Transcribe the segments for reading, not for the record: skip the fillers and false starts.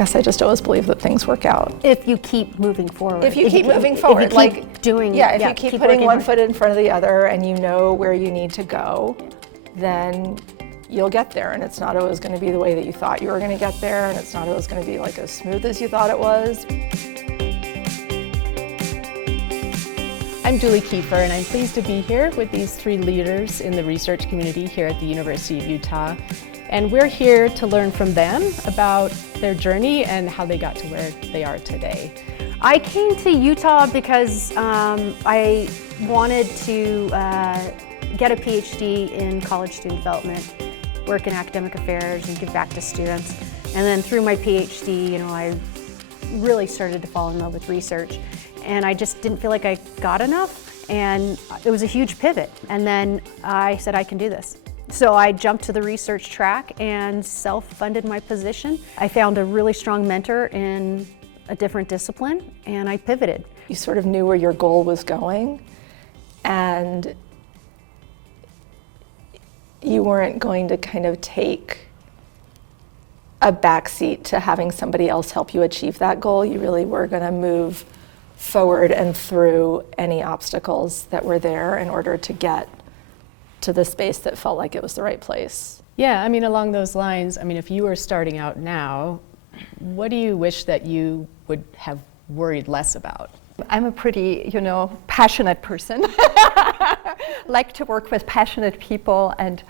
guess I just always believe that things work out. If you keep moving forward. If you keep moving forward, if you keep doing, if you keep putting one foot in front of the other and you know where you need to go, then you'll get there. And it's not always going to be the way that you thought you were going to get there, and it's not always going to be like as smooth as you thought it was. I'm Julie Kiefer, and I'm pleased to be here with these three leaders in the research community here at the University of Utah. And we're here to learn from them about their journey and how they got to where they are today. I came to Utah because I wanted to get a PhD in college student development, work in academic affairs, and give back to students. And then through my PhD, I really started to fall in love with research. And I just didn't feel like I got enough, and it was a huge pivot. And then I said, I can do this. So I jumped to the research track and self-funded my position. I found a really strong mentor in a different discipline, and I pivoted. You sort of knew where your goal was going, and you weren't going to kind of take a backseat to having somebody else help you achieve that goal. You really were going to move forward and through any obstacles that were there in order to get to the space that felt like it was the right place. Yeah, along those lines, if you were starting out now, what do you wish that you would have worried less about? I'm a pretty, passionate person. Like to work with passionate people, and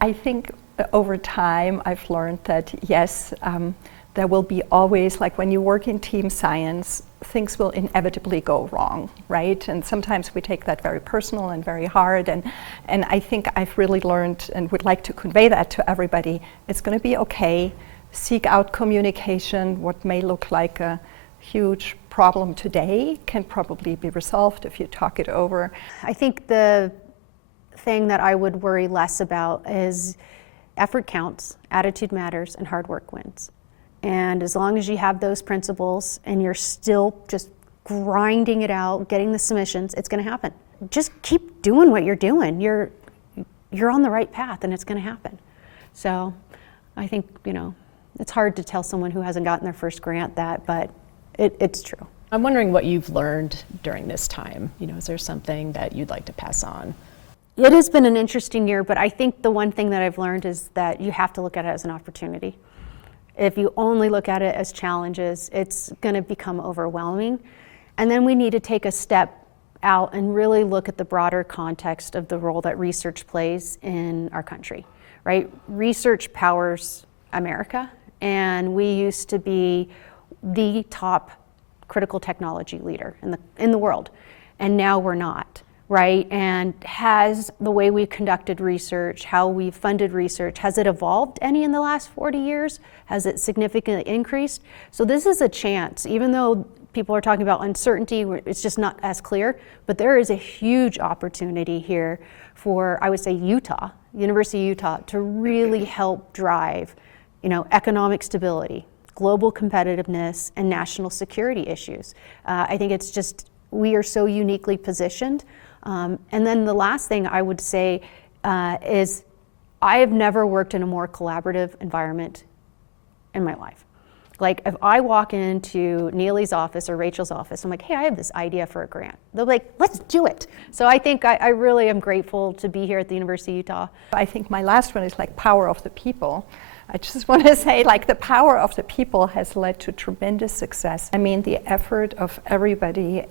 I think over time I've learned that yes, there will be always, like when you work in team science, things will inevitably go wrong, right? And sometimes we take that very personal and very hard, and I think I've really learned and would like to convey that to everybody. It's going to be okay. Seek out communication. What may look like a huge problem today can probably be resolved if you talk it over. I think the thing that I would worry less about is effort counts, attitude matters, and hard work wins. And as long as you have those principles and you're still just grinding it out, getting the submissions, it's going to happen. Just keep doing what you're doing. You're on the right path, and it's going to happen. So I think, it's hard to tell someone who hasn't gotten their first grant that, but it's true. I'm wondering what you've learned during this time. Is there something that you'd like to pass on? It has been an interesting year, but I think the one thing that I've learned is that you have to look at it as an opportunity. If you only look at it as challenges, it's going to become overwhelming. And then we need to take a step out and really look at the broader context of the role that research plays in our country, right? Research powers America, and we used to be the top critical technology leader in the world, and now we're not. Right? And has the way we conducted research, how we funded research, has it evolved any in the last 40 years? Has it significantly increased? So this is a chance, even though people are talking about uncertainty, it's just not as clear, but there is a huge opportunity here for, I would say, Utah, University of Utah, to really help drive, economic stability, global competitiveness, and national security issues. I think it's just, we are so uniquely positioned. And then the last thing I would say is I have never worked in a more collaborative environment in my life. Like if I walk into Neely's office or Rachel's office, I'm like, hey, I have this idea for a grant. They're like, let's do it. So I think I really am grateful to be here at the University of Utah. I think my last one is power of the people. I just want to say, the power of the people has led to tremendous success. The effort of everybody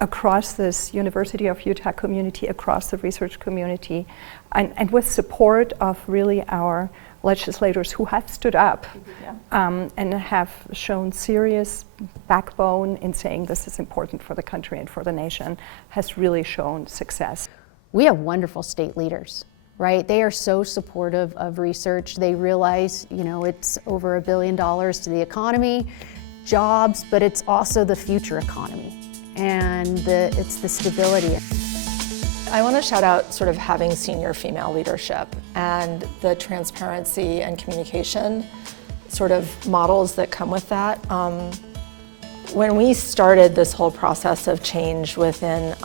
across this University of Utah community, across the research community, and with support of really our legislators who have stood up and have shown serious backbone in saying this is important for the country and for the nation, has really shown success. We have wonderful state leaders. Right? They are so supportive of research. They realize, it's over $1 billion to the economy, jobs, but it's also the future economy, and it's the stability. I want to shout out sort of having senior female leadership and the transparency and communication sort of models that come with that. When we started this whole process of change within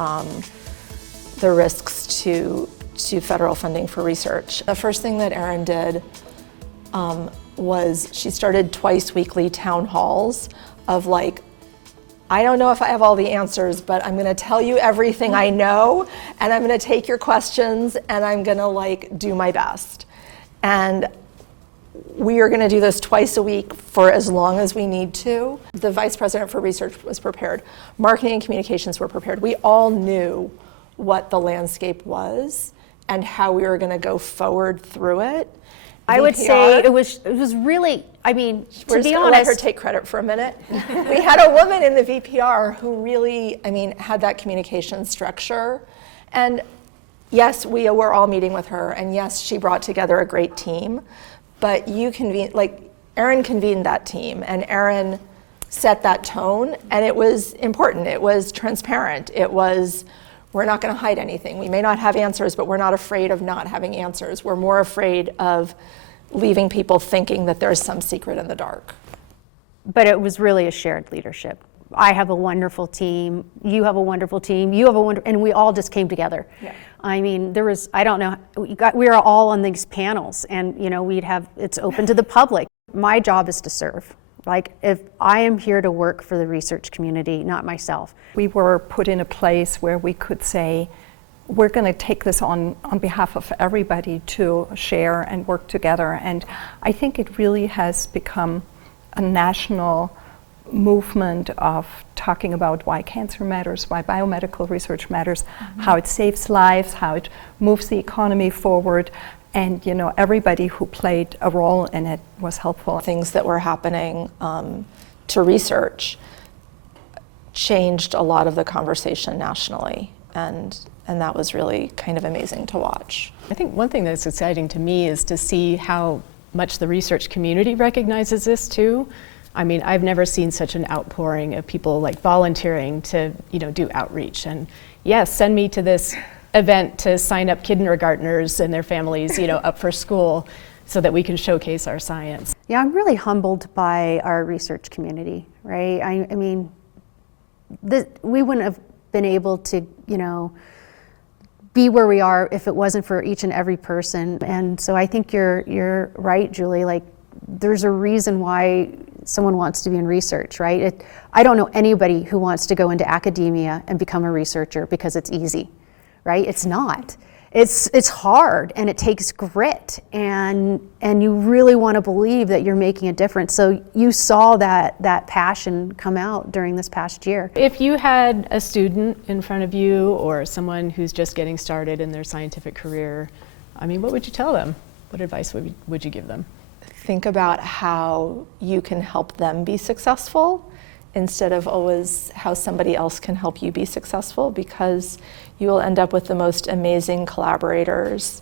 the risks to federal funding for research, the first thing that Erin did was she started twice weekly town halls of like, I don't know if I have all the answers, but I'm gonna tell you everything I know, and I'm gonna take your questions, and I'm gonna like do my best. And we are gonna do this twice a week for as long as we need to. The vice president for research was prepared. Marketing and communications were prepared. We all knew what the landscape was and how we were gonna go forward through it. I would say it was really, I mean, We're to just be gonna let her honest, take credit for a minute. We had a woman in the VPR who really, I mean, had that communication structure. And yes, we were all meeting with her, and yes, she brought together a great team. But you convened, like, Erin convened that team, and Erin set that tone, and it was important. It was transparent. It was, we're not going to hide anything. We may not have answers, but we're not afraid of not having answers. We're more afraid of leaving people thinking that there's some secret in the dark. but it was really a shared leadership. I have a wonderful team, you have a wonderful team, you have a wonderful, and we all just came together. Yeah. I mean, there was, I don't know, we were all on these panels, and you know, we'd have, it's open to the public. My job is to serve. Like, if I am here to work for the research community, not myself. We were put in a place where we could say, we're going to take this on behalf of everybody to share and work together. And I think it really has become a national movement of talking about why cancer matters, why biomedical research matters, how it saves lives, how it moves the economy forward. And you know, everybody who played a role in it was helpful. Things that were happening to research changed a lot of the conversation nationally, and that was really kind of amazing to watch. I think one thing that's exciting to me is to see how much the research community recognizes this too. I mean, I've never seen such an outpouring of people like volunteering to, you know, do outreach. And yes, send me to this event to sign up kindergartners and their families, you know, up for school so that we can showcase our science. Yeah, I'm really humbled by our research community, right? I mean, we wouldn't have been able to, you know, be where we are if it wasn't for each and every person. And so I think you're right, Julie. Like, there's a reason why someone wants to be in research, right? I don't know anybody who wants to go into academia and become a researcher because it's easy, right? It's not. It's hard, and it takes grit, and you really want to believe that you're making a difference. So you saw that passion come out during this past year. If you had a student in front of you or someone who's just getting started in their scientific career, I mean, what would you tell them? What advice would you give them? Think about how you can help them be successful instead of always how somebody else can help you be successful, because you will end up with the most amazing collaborators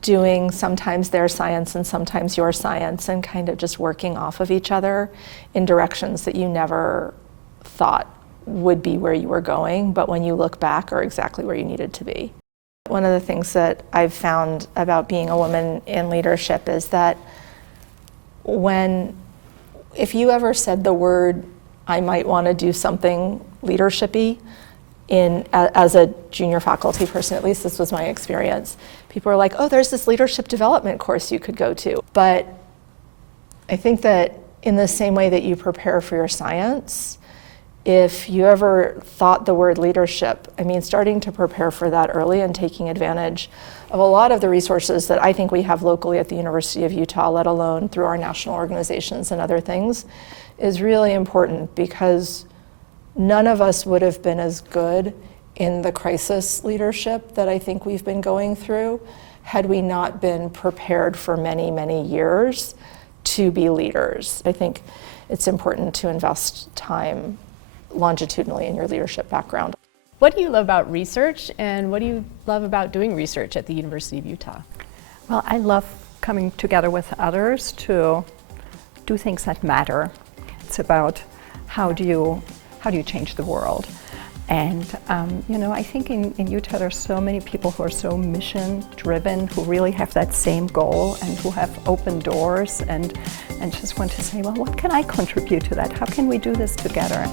doing sometimes their science and sometimes your science, and kind of just working off of each other in directions that you never thought would be where you were going, but when you look back are exactly where you needed to be. One of the things that I've found about being a woman in leadership is that if you ever said the word, I might want to do something leadership-y as a junior faculty person, at least this was my experience, people are like, oh, there's this leadership development course you could go to. But I think that in the same way that you prepare for your science, if you ever thought the word leadership, I mean, starting to prepare for that early and taking advantage of a lot of the resources that I think we have locally at the University of Utah, let alone through our national organizations and other things, is really important, because none of us would have been as good in the crisis leadership that I think we've been going through had we not been prepared for many, many years to be leaders. I think it's important to invest time longitudinally in your leadership background. What do you love about research, and what do you love about doing research at the University of Utah? Well, I love coming together with others to do things that matter. It's about how do you change the world. And you know, I think in Utah there's so many people who are so mission driven, who really have that same goal and who have open doors and just want to say, well, what can I contribute to that? How can we do this together?